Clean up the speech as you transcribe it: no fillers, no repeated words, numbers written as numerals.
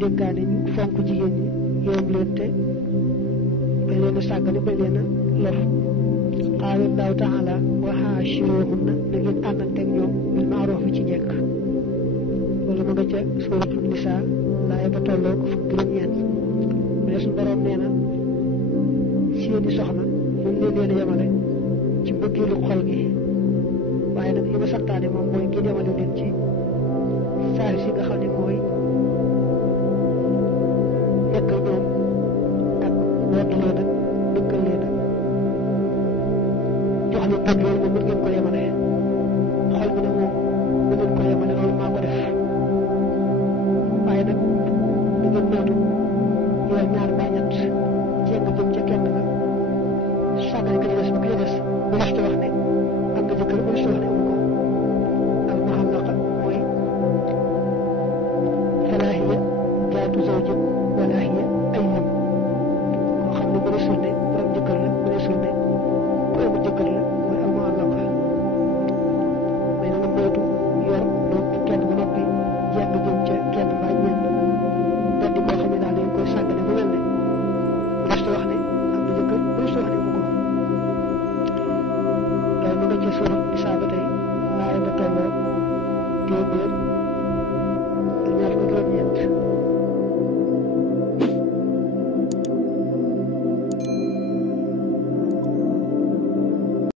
dénkaane ñu fonk jigéen ñi yërëm leen te bañ leen a sàggane bañ leen a lor qaala allahu taala wa haashiruhunna na ngeen àndanteeg ñoom bil ma'ruf ci njëkk wala ma nga ca suuratul nisaa laaya ba tolloog juróom-ñeent mu ne suñu borom nee na seeni soxna ñu leen leen a yemale ci mbëggeelu xol gi waaye nag li ma santaane moom mooy ngeen yemale leen ci saa si nga xam ne mooy nekk ñoom ak wodd leen ak dëkkal leen ak jox leen tag loolu moom mën ngeen ko yemale xol bi nag moom mën ngeen ko yemale loolu maa ko def waaye nag da ngeen nootu yor ñaar mbaa ñett jéng jëm ca kenn nga sàggane ka ci des ba ka ci des bu waxtu wax ne am nga jëkkër bu waxtu wax ne amu ko al muhallaqa mooy falaa hiya zaatu zawjin wala hiya ayyam koo xam ne bu ne sul ne borom jëkkër la bu ne sul ne ku amul jëkkër la mooy al muhallaqa mais na nga moytu yor doom kenn ba noppi jéng jëm ca kenn mbaa ñenn daddi koo xam ne daal dañ koy sàggane bu mel ne bu waxtu wax ne am na jëkkër bu waxtu wax ne amu ko loolu ma nga ca surat Nisaa ba tey laaya ba tolloo téeméer